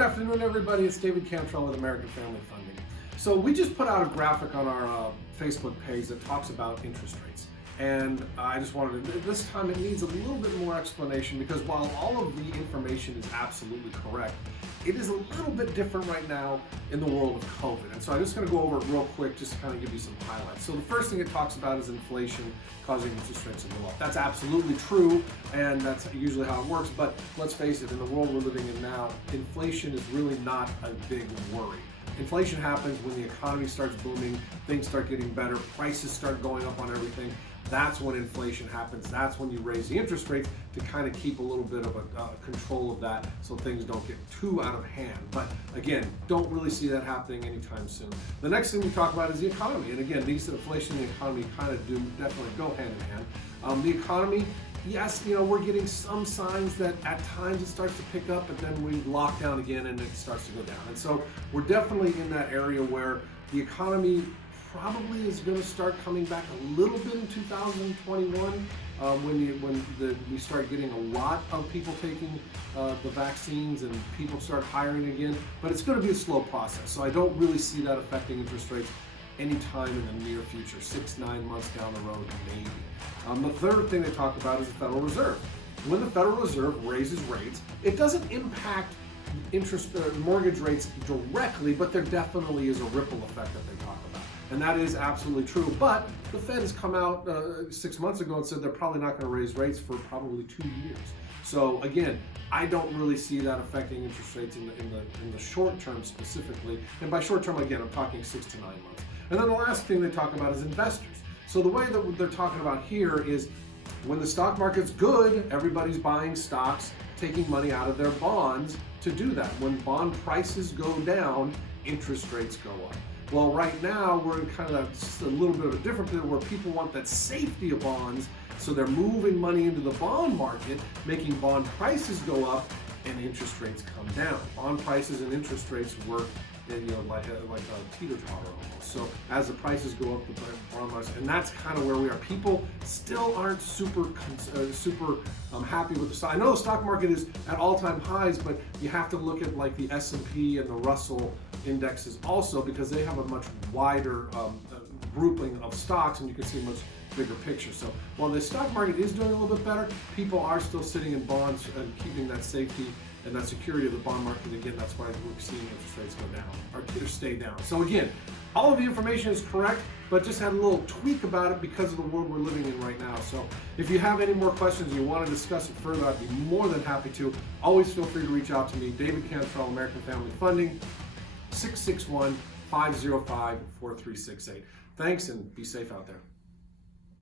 afternoon, everybody. It's David Cantrell with American Family Funding. So we just put out a graphic on our Facebook page that talks about interest rates. And I just wanted to, this time it needs a little bit more explanation because while all of the information is absolutely correct, it is a little bit different right now in the world of COVID. And so I'm just going to go over it real quick, just to kind of give you some highlights. So the first thing it talks about is inflation causing interest rates to go up. That's absolutely true, and that's usually how it works. But let's face it, in the world we're living in now, inflation is really not a big worry. Inflation happens when the economy starts booming, things start getting better, prices start going up on everything. That's when inflation happens. That's when you raise the interest rates to kind of keep a little bit of a control of that so things don't get too out of hand. But again, don't really see that happening anytime soon. The next thing we talk about is the economy. And again, these inflation and the economy kind of do definitely go hand in hand. The economy, yes, we're getting some signs that at times it starts to pick up, but then we lock down again and it starts to go down. And so we're definitely in that area where the economy probably is going to start coming back a little bit in 2021 when we start getting a lot of people taking the vaccines and people start hiring again. But it's going to be a slow process, so I don't really see that affecting interest rates anytime in the near future, 6-9 months down the road, maybe. The third thing they talk about is the Federal Reserve. When the Federal Reserve raises rates, it doesn't impact mortgage rates directly, but there definitely is a ripple effect that they talk about. And that is absolutely true. But the Fed has come out 6 months ago and said they're probably not going to raise rates for probably 2 years. So again, I don't really see that affecting interest rates in the short term specifically. And by short term, again, I'm talking 6 to 9 months. And then the last thing they talk about is investors. So the way that they're talking about here is when the stock market's good, everybody's buying stocks, taking money out of their bonds to do that. When bond prices go down, interest rates go up. Well, right now, we're in kind of just a little bit of a different position where people want that safety of bonds, so they're moving money into the bond market, making bond prices go up, and interest rates come down. Bond prices and interest rates work like a teeter-totter almost. So as the prices go up, the bond market, and that's kind of where we are. People still aren't super happy with the stock. I know the stock market is at all-time highs, but you have to look at like the S&P and the Russell indexes also because they have a much wider grouping of stocks, and you can see a much bigger picture. So while the stock market is doing a little bit better, people are still sitting in bonds and keeping that safety and that security of the bond market. Again, that's why we're seeing interest rates go down or stay down. So again, all of the information is correct, but just had a little tweak about it because of the world we're living in right now. So if you have any more questions and you want to discuss it further, I'd be more than happy to. Always feel free to reach out to me, David Cantrell, American Family Funding, 661-505-4368. Thanks, and be safe out there.